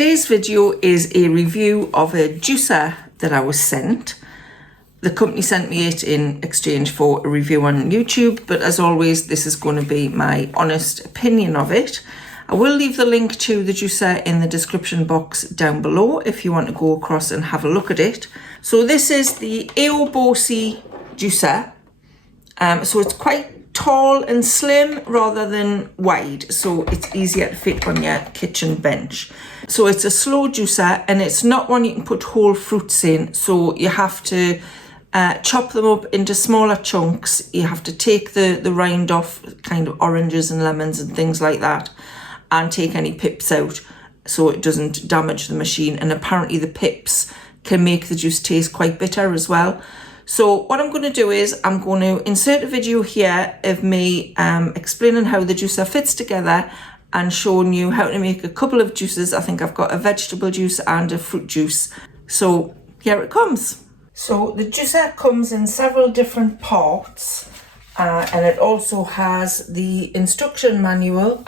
today's video is a review of a juicer that I was sent. The company sent me it in exchange for a review on YouTube, but as always, this is going to be my honest opinion of it. I will leave the link to the juicer in the description box down below if you want to go across and have a look at it. So this is the Aobosi juicer. So it's quite tall and slim rather than wide, so it's easier to fit on your kitchen bench. So it's a slow juicer and it's not one you can put whole fruits in, so you have to chop them up into smaller chunks. You have to take the rind off kind of oranges and lemons and things like that, and take any pips out so it doesn't damage the machine. And apparently the pips can make the juice taste quite bitter as well. So what I'm going to do is I'm going to insert a video here of me explaining how the juicer fits together and showing you how to make a couple of juices. I think I've got a vegetable juice and a fruit juice. So here it comes. So the juicer comes in several different parts and it also has the instruction manual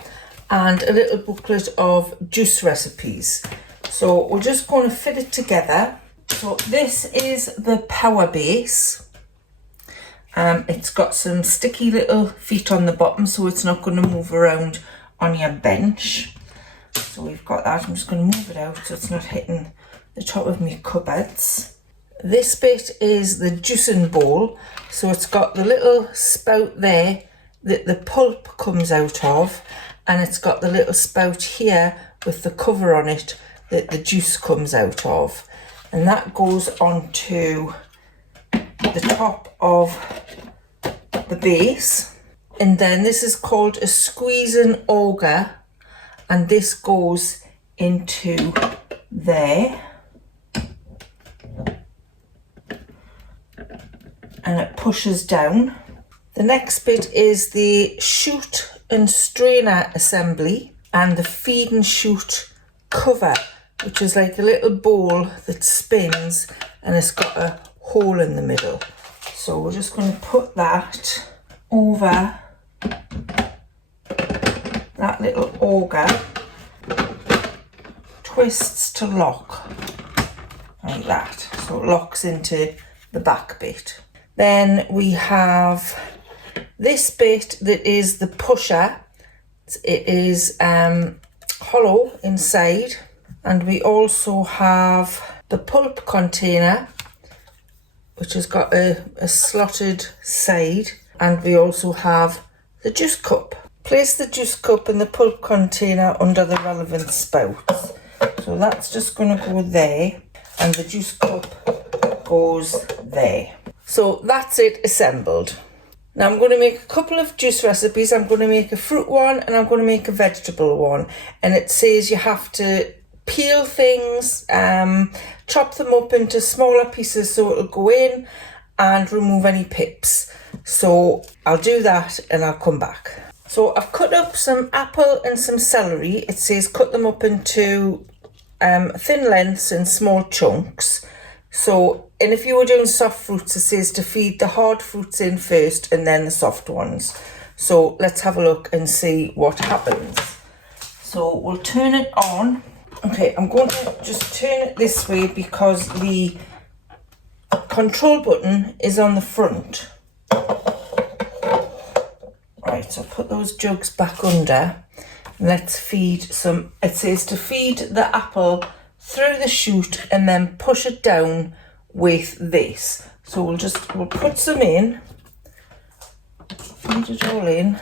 and a little booklet of juice recipes. So we're just going to fit it together. So this is the power base. It's got some sticky little feet on the bottom so it's not going to move around on your bench. So we've got that. I'm just going to move it out so it's not hitting the top of my cupboards. This bit is the juicing bowl. So it's got the little spout there that the pulp comes out of, and it's got the little spout here with the cover on it that the juice comes out of. And that goes onto the top of the base. And then this is called a squeezing auger, and this goes into there. And it pushes down. The next bit is the chute and strainer assembly and the feed and chute cover, which is like a little bowl that spins and it's got a hole in the middle. So we're just going to put that over that little auger. Twists to lock, like that. So it locks into the back bit. Then we have this bit that is the pusher. It is hollow inside. And we also have the pulp container, which has got a slotted side. And we also have the juice cup. Place the juice cup and the pulp container under the relevant spouts. So that's just going to go there. And the juice cup goes there. So that's it assembled. Now I'm going to make a couple of juice recipes. I'm going to make a fruit one and I'm going to make a vegetable one. And it says you have to peel things, chop them up into smaller pieces so it'll go in, and remove any pips. So I'll do that and I'll come back. So I've cut up some apple and some celery. It says cut them up into thin lengths and small chunks. So, and if you were doing soft fruits, it says to feed the hard fruits in first and then the soft ones. So let's have a look and see what happens. So we'll turn it on. Okay, I'm going to just turn it this way because the control button is on the front. Right, so put those jugs back under. Let's feed some. It says to feed the apple through the chute and then push it down with this. So we'll put some in. Feed it all in.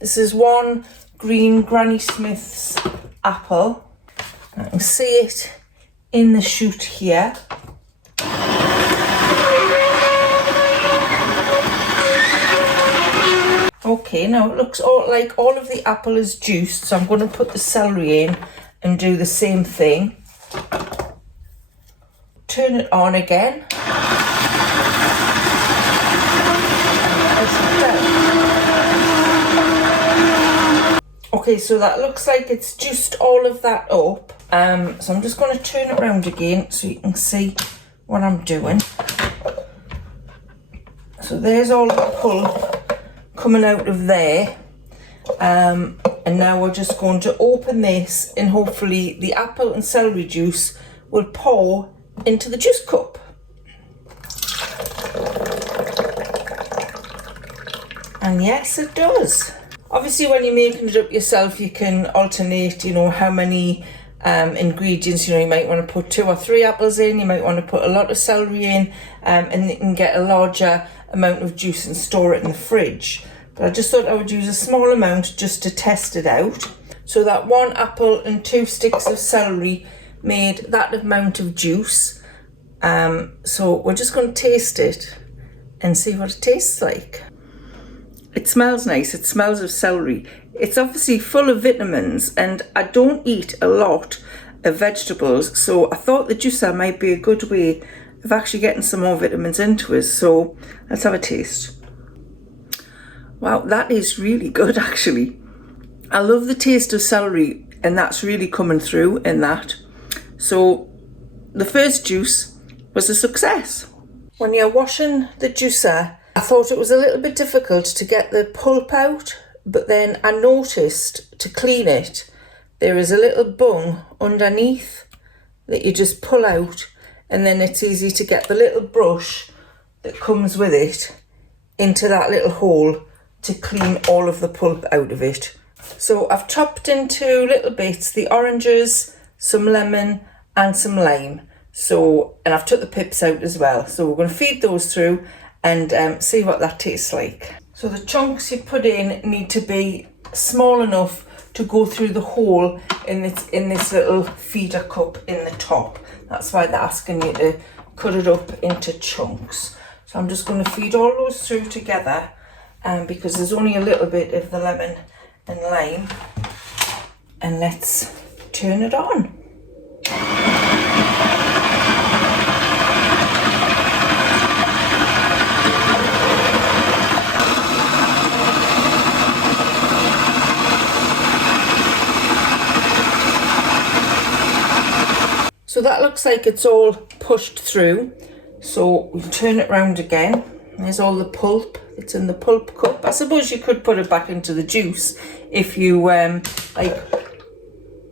This is one green Granny Smith's apple. I can see it in the chute here. Okay, now it looks like all of the apple is juiced, so I'm going to put the celery in and do the same thing. Turn it on again. Okay, so that looks like it's juiced all of that up. So I'm just going to turn it around again so you can see what I'm doing. So there's all the pulp coming out of there. And now we're just going to open this, and hopefully the apple and celery juice will pour into the juice cup. And yes, it does. Obviously, when you're making it up yourself, you can alternate, you know, how many ingredients. You know, you might want to put 2 or 3 apples in, you might want to put a lot of celery in, and you can get a larger amount of juice and store it in the fridge. But I just thought I would use a small amount just to test it out. So that 1 apple and 2 sticks of celery made that amount of juice. So we're just going to taste it and see what it tastes like. It smells nice, it smells of celery. It's obviously full of vitamins, and I don't eat a lot of vegetables, so I thought the juicer might be a good way of actually getting some more vitamins into us. So let's have a taste. Wow, that is really good actually. I love the taste of celery, and that's really coming through in that. So the first juice was a success. When you're washing the juicer, I thought it was a little bit difficult to get the pulp out, but then I noticed to clean it, there is a little bung underneath that you just pull out, and then it's easy to get the little brush that comes with it into that little hole to clean all of the pulp out of it. So I've chopped into little bits the oranges, some lemon and some lime. So, and I've took the pips out as well. So we're going to feed those through and see what that tastes like. So the chunks you put in need to be small enough to go through the hole in this little feeder cup in the top. That's why they're asking you to cut it up into chunks. So I'm just going to feed all those through together, because there's only a little bit of the lemon and lime. And let's turn it on. So that looks like it's all pushed through. So we'll turn it round again. There's all the pulp. It's in the pulp cup. I suppose you could put it back into the juice if you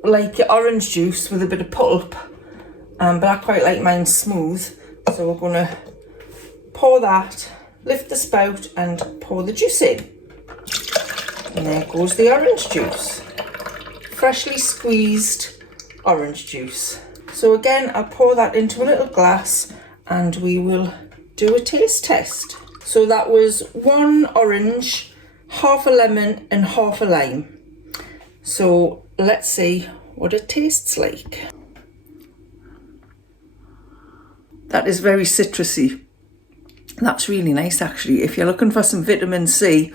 like your orange juice with a bit of pulp. But I quite like mine smooth. So we're going to pour that, lift the spout and pour the juice in. And there goes the orange juice. Freshly squeezed orange juice. So again, I'll pour that into a little glass and we will do a taste test. So that was 1 orange, half a lemon and half a lime. So let's see what it tastes like. That is very citrusy. That's really nice actually. If you're looking for some vitamin C,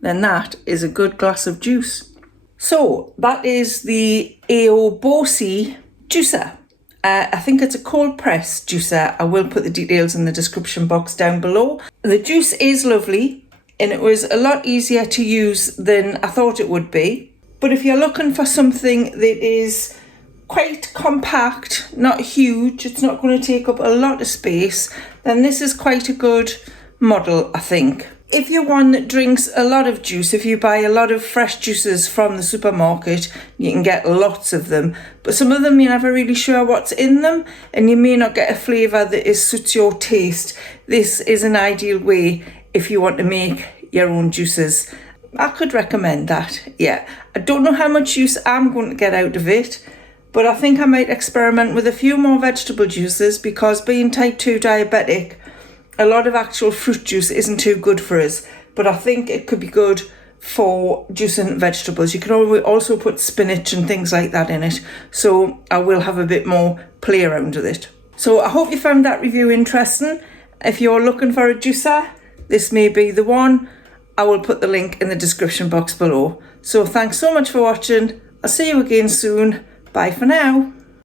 then that is a good glass of juice. So that is the Aobosi juicer. I think it's a cold press juicer. I will put the details in the description box down below. The juice is lovely and it was a lot easier to use than I thought it would be. But if you're looking for something that is quite compact, not huge, it's not going to take up a lot of space, then this is quite a good model, I think. If you're one that drinks a lot of juice, if you buy a lot of fresh juices from the supermarket, you can get lots of them. But some of them you're never really sure what's in them and you may not get a flavour that suits your taste. This is an ideal way if you want to make your own juices. I could recommend that, yeah. I don't know how much use I'm going to get out of it, but I think I might experiment with a few more vegetable juices because being type 2 diabetic, a lot of actual fruit juice isn't too good for us, but I think it could be good for juicing vegetables. You can also put spinach and things like that in it, so I will have a bit more play around with it. So I hope you found that review interesting. If you're looking for a juicer, this may be the one. I will put the link in the description box below. So thanks so much for watching. I'll see you again soon. Bye for now.